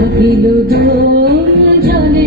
নাহিল জলে